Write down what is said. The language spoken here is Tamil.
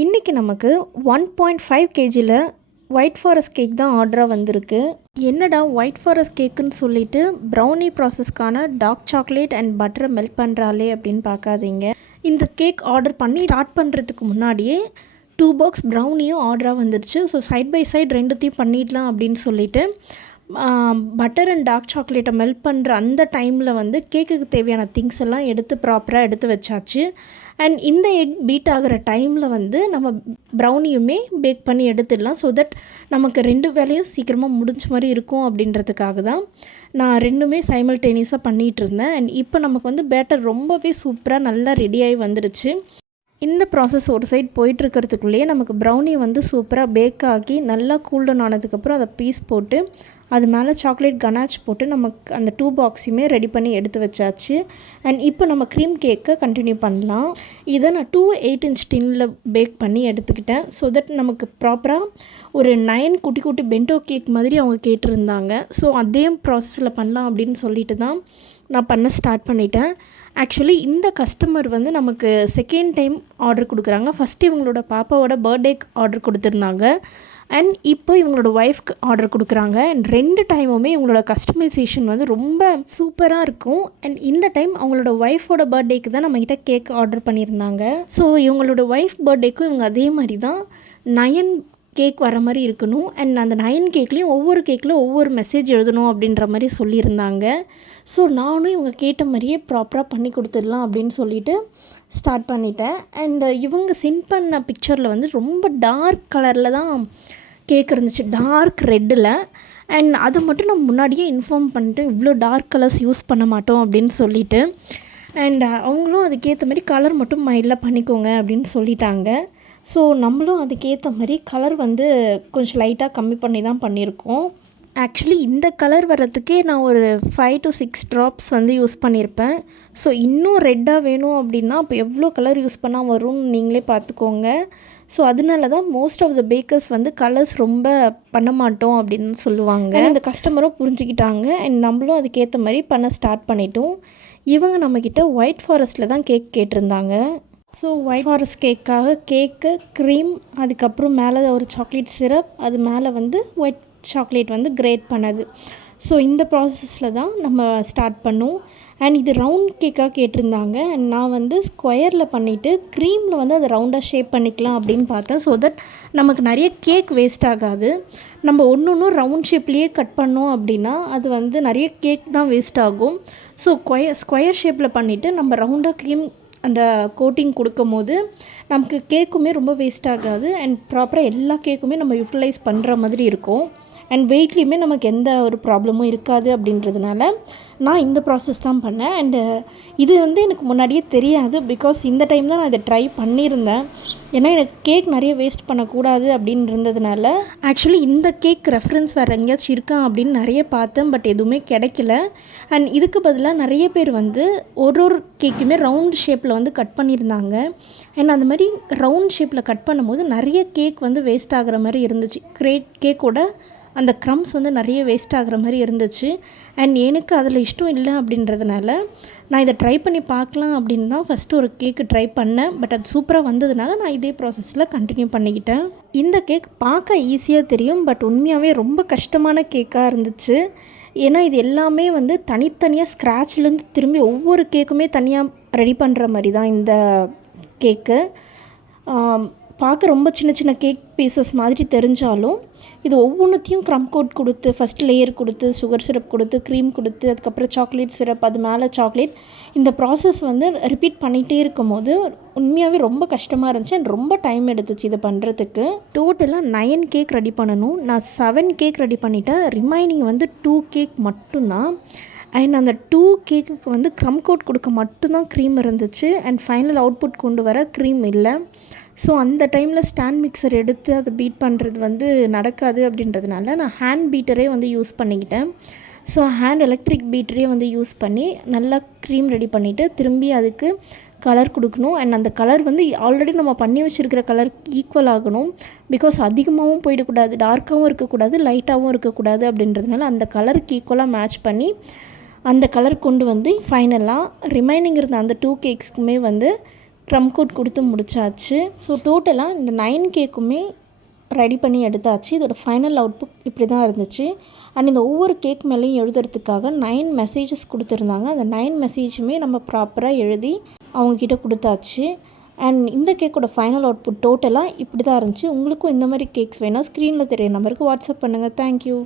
இன்றைக்கி நமக்கு 1.5 கேஜியில் ஒயிட் ஃபாரஸ்ட் கேக் தான் ஆர்டராக வந்திருக்கு. என்னடா ஒயிட் ஃபாரஸ்ட் கேக்குன்னு சொல்லிட்டு ப்ரௌனி ப்ராசஸ்க்கான டார்க் சாக்லேட் அண்ட் பட்டரை மெல்ட் பண்ணுறாளே அப்படின்னு பார்க்காதீங்க. இந்த கேக் ஆர்டர் பண்ணி ஸ்டார்ட் பண்ணுறதுக்கு முன்னாடியே 2 பாக்ஸ் ப்ரௌனியும் ஆர்டராக வந்துருச்சு. ஸோ சைட் பை சைட் ரெண்டுத்தையும் பண்ணிடலாம் அப்படின்னு சொல்லிட்டு பட்டர் அண்ட் டார்க் சாக்லேட்டை மெல்ட் பண்ணுற அந்த டைமில் வந்து கேக்குக்கு தேவையான திங்ஸ் எல்லாம் எடுத்து ப்ராப்பராக எடுத்து வச்சாச்சு. அண்ட் இந்த எக் பீட் ஆகிற டைமில் வந்து நம்ம ப்ரௌனியுமே பேக் பண்ணி எடுத்துடலாம். ஸோ தட் நமக்கு 2 வேலையும் சீக்கிரமாக முடிஞ்ச மாதிரி இருக்கும் அப்படின்றதுக்காக தான் நான் 2மே சைமல்டேனியஸாக பண்ணிகிட்டு இருந்தேன். அண்ட் இப்போ நமக்கு வந்து பேட்டர் ரொம்பவே சூப்பராக நல்லா ரெடியாகி வந்துடுச்சு. இந்த ப்ராசஸ் ஒரு சைட் போயிட்டுருக்கிறதுக்குள்ளேயே நமக்கு ப்ரௌனி வந்து சூப்பராக பேக் ஆகி நல்லா கூல்டவுன் ஆனதுக்கப்புறம் அதை பீஸ் போட்டு அது மேலே சாக்லேட் கனாச் போட்டு நமக்கு அந்த 2 பாக்ஸையுமே ரெடி பண்ணி எடுத்து வச்சாச்சு. அண்ட் இப்போ நம்ம க்ரீம் கேக்கை கண்டினியூ பண்ணலாம். இதை நான் 2 8-inch டின்னில் பேக் பண்ணி எடுத்துக்கிட்டேன். ஸோ தட் நமக்கு ப்ராப்பராக ஒரு 9 குட்டி குட்டி பென்டோ கேக் மாதிரி அவங்க கேட்டிருந்தாங்க. ஸோ அதே ப்ராசஸில் பண்ணலாம் அப்படின்னு சொல்லிட்டு தான் நான் பண்ண ஸ்டார்ட் பண்ணிட்டேன். ஆக்சுவலி இந்த கஸ்டமர் வந்து நமக்கு செகண்ட் டைம் ஆர்டர் கொடுக்குறாங்க. ஃபஸ்ட்டு இவங்களோட பாப்பாவோட பர்த்டேக்கு ஆர்டர் கொடுத்துருந்தாங்க. அண்ட் இப்போ இவங்களோட ஒய்ஃப்க்கு ஆர்டர் கொடுக்குறாங்க. அண்ட் 2 டைமுமே இவங்களோட கஸ்டமைசேஷன் வந்து ரொம்ப சூப்பராக இருக்கும். அண்ட் இந்த டைம் அவங்களோட ஒய்ஃபோட பர்த்டேக்கு தான் நம்மக்கிட்ட கேக் ஆர்டர் பண்ணியிருந்தாங்க. ஸோ இவங்களோட ஒய்ஃப் பர்த்டேக்கும் இவங்க அதே மாதிரி தான் 9 கேக் வர மாதிரி இருக்கணும். அண்ட் அந்த 9 கேக்லேயும் ஒவ்வொரு கேக்கில் ஒவ்வொரு மெசேஜ் எழுதணும் அப்படின்ற மாதிரி சொல்லியிருந்தாங்க. ஸோ நானும் இவங்க கேட்ட மாதிரியே ப்ராப்பராக பண்ணி கொடுத்துடலாம் அப்படின்னு சொல்லிட்டு ஸ்டார்ட் பண்ணிட்டேன். அண்ட் இவங்க சென்ட் பண்ண பிக்சரில் வந்து ரொம்ப டார்க் கலரில் தான் கேக் இருந்துச்சு, டார்க் ரெட்டில். அண்ட் அதை மட்டும் நான் முன்னாடியே இன்ஃபார்ம் பண்ணிட்டு இவ்வளோ டார்க் கலர்ஸ் யூஸ் பண்ண மாட்டோம் அப்படின்னு சொல்லிவிட்டு அண்ட் அவங்களும் அதுக்கேற்ற மாதிரி கலர் மட்டும் மைல்டாக பண்ணிக்கோங்க அப்படின்னு சொல்லிட்டாங்க. ஸோ நம்மளும் அதுக்கேற்ற மாதிரி கலர் வந்து கொஞ்சம் லைட்டாக கம்மி பண்ணி தான் பண்ணியிருக்கோம். ஆக்சுவலி இந்த கலர் வர்றதுக்கே நான் ஒரு 5 to 6 ட்ராப்ஸ் வந்து யூஸ் பண்ணியிருப்பேன். ஸோ இன்னும் ரெட்டாக வேணும் அப்படின்னா அப்போ எவ்வளோ கலர் யூஸ் பண்ணால் வரும்னு நீங்களே பார்த்துக்கோங்க. ஸோ அதனால தான் மோஸ்ட் ஆஃப் த பேக்கர்ஸ் வந்து கலர்ஸ் ரொம்ப பண்ண மாட்டோம் அப்படின்னு சொல்லுவாங்க. இந்த கஸ்டமரும் புரிஞ்சுக்கிட்டாங்க. அண்ட் நம்மளும் அதுக்கேற்ற மாதிரி பண்ண ஸ்டார்ட் பண்ணிட்டோம். இவங்க நம்மக்கிட்ட ஒயிட் ஃபாரஸ்ட்டில் தான் கேக் கேட்டிருந்தாங்க. ஸோ ஒயிட் ஃபாரஸ்ட் கேக்காக கேக்கு, க்ரீம், அதுக்கப்புறம் மேலே ஒரு சாக்லேட் சிரப், அது மேலே வந்து ஒயிட் சாக்லேட் வந்து கிரேட் பண்ணது. ஸோ இந்த ப்ராசஸில் தான் நம்ம ஸ்டார்ட் பண்ணோம். அண்ட் இது ரவுண்ட் கேக்காக கேட்டிருந்தாங்க. அண்ட் நான் வந்து ஸ்கொயரில் பண்ணிவிட்டு க்ரீமில் வந்து அதை ரவுண்டாக ஷேப் பண்ணிக்கலாம் அப்படின்னு பார்த்தேன். ஸோ தட் நமக்கு நிறைய கேக் வேஸ்ட் ஆகாது. நம்ம ஒன்று ரவுண்ட் ஷேப்லேயே கட் பண்ணோம் அப்படின்னா அது வந்து நிறைய கேக் தான் வேஸ்ட் ஆகும். ஸோ ஸ்கொயர் ஷேப்பில் பண்ணிவிட்டு நம்ம ரவுண்டாக க்ரீம் அந்த கோட்டிங் கொடுக்கும் போது நமக்கு கேக்குமே ரொம்ப வேஸ்ட் ஆகாது. அண்ட் ப்ராப்பராக எல்லா கேக்குமே நம்ம யூட்டிலைஸ் பண்ணுற மாதிரி இருக்கும். அண்ட் வெயிட்லேயுமே நமக்கு எந்த ஒரு ப்ராப்ளமும் இருக்காது அப்படின்றதுனால நான் இந்த ப்ராசஸ் தான் பண்ணேன். அண்டு இது வந்து எனக்கு முன்னாடியே தெரியாது. பிகாஸ் இந்த டைம் தான் நான் இதை ட்ரை பண்ணியிருந்தேன். ஏன்னா எனக்கு கேக் நிறைய வேஸ்ட் பண்ணக்கூடாது அப்படின்னு இருந்ததுனால ஆக்சுவலி இந்த கேக் ரெஃபரன்ஸ் வேறு எங்கேயாச்சும் இருக்கா அப்படின்னு நிறைய பார்த்தேன். பட் எதுவுமே கிடைக்கல. அண்ட் இதுக்கு பதிலாக நிறைய பேர் வந்து ஒரு கேக்குமே ரவுண்ட் ஷேப்பில் வந்து கட் பண்ணியிருந்தாங்க. அண்ட் அந்த மாதிரி ரவுண்ட் ஷேப்பில் கட் பண்ணும்போது நிறைய கேக் வந்து வேஸ்ட் ஆகிற மாதிரி இருந்துச்சு. கேக்கோட அந்த க்ரம்ஸ் வந்து நிறைய வேஸ்ட் ஆகிற மாதிரி இருந்துச்சு. அண்ட் எனக்கு அதில் இஷ்டம் இல்லை அப்படின்றதுனால நான் இதை ட்ரை பண்ணி பார்க்கலாம் அப்படின்னு தான் ஃபஸ்ட்டு ஒரு கேக்கு ட்ரை பண்ணேன். பட் அது சூப்பராக வந்ததுனால நான் இதே ப்ராசஸில் கண்டினியூ பண்ணிக்கிட்டேன். இந்த கேக் பார்க்க ஈஸியாக தெரியும், பட் உண்மையாகவே ரொம்ப கஷ்டமான கேக்காக இருந்துச்சு. ஏன்னா இது எல்லாமே வந்து தனித்தனியாக ஸ்க்ராட்ச்லேருந்து திரும்பி ஒவ்வொரு கேக்குமே தனியாக ரெடி பண்ணுற மாதிரி தான் இந்த கேக்கு. பார்க்க ரொம்ப சின்ன சின்ன கேக் பீசஸ் மாதிரி தெரிஞ்சாலும் இது ஒவ்வொன்றுத்தையும் க்ரம் கோட் கொடுத்து ஃபஸ்ட் லேயர் கொடுத்து சுகர் சிரப் கொடுத்து க்ரீம் கொடுத்து அதுக்கப்புறம் சாக்லேட் சிரப் அது மேலே சாக்லேட், இந்த ப்ராசஸ் வந்து ரிப்பீட் பண்ணிகிட்டே இருக்கும் போது உண்மையாகவே ரொம்ப கஷ்டமாக இருந்துச்சு. அண்ட் ரொம்ப டைம் எடுத்துச்சு இதை பண்ணுறதுக்கு. டோட்டலாக 9 கேக் ரெடி பண்ணணும். நான் 7 கேக் ரெடி பண்ணிவிட்டேன். ரிமைனிங் வந்து 2 கேக் மட்டும்தான். அண்ட் அந்த 2 கேக்குக்கு வந்து க்ரம் கோட் கொடுக்க மட்டும்தான் க்ரீம் இருந்துச்சு. அண்ட் ஃபைனல் அவுட்புட் கொண்டு வர க்ரீம் இல்லை. ஸோ அந்த டைமில் ஸ்டாண்ட் மிக்சர் எடுத்து அதை பீட் பண்ணுறது வந்து நடக்காது அப்படின்றதுனால நான் ஹேண்ட் பீட்டரே வந்து யூஸ் பண்ணிக்கிட்டேன். ஸோ ஹேண்ட் எலக்ட்ரிக் பீட்டரே வந்து யூஸ் பண்ணி நல்லா க்ரீம் ரெடி பண்ணிவிட்டு திரும்பி அதுக்கு கலர் கொடுக்கணும். அண்ட் அந்த கலர் வந்து ஆல்ரெடி நம்ம பண்ணி வச்சுருக்கிற கலர் ஈக்குவல் ஆகணும். பிகாஸ் அதிகமாகவும் போயிடக்கூடாது, டார்க்காகவும் இருக்கக்கூடாது, லைட்டாகவும் இருக்கக்கூடாது அப்படின்றதுனால அந்த கலருக்கு ஈக்குவலாக மேட்ச் பண்ணி அந்த கலர் கொண்டு வந்து ஃபைனலாக ரிமைனிங் இருந்த அந்த 2 கேக்ஸ்க்குமே வந்து ட்ரம் கோட் கொடுத்து முடிச்சாச்சு. ஸோ டோட்டலாக இந்த 9 கேக்குமே ரெடி பண்ணி எடுத்தாச்சு. இதோட ஃபைனல் அவுட்புட் இப்படி தான் இருந்துச்சு. அண்ட் இந்த ஒவ்வொரு கேக் மேலேயும் எழுதுறதுக்காக 9 மெசேஜஸ் கொடுத்துருந்தாங்க. அந்த 9 மெசேஜுமே நம்ம ப்ராப்பராக எழுதி அவங்கக்கிட்ட கொடுத்தாச்சு. அண்ட் இந்த கேக்கோட ஃபைனல் அவுட்புட் டோட்டலாக இப்படி தான் இருந்துச்சு. உங்களுக்கும் இந்த மாதிரி கேக்ஸ் வேணால் ஸ்க்ரீனில் தெரிய நம்பருக்கு வாட்ஸ்அப் பண்ணுங்கள். தேங்க்யூ.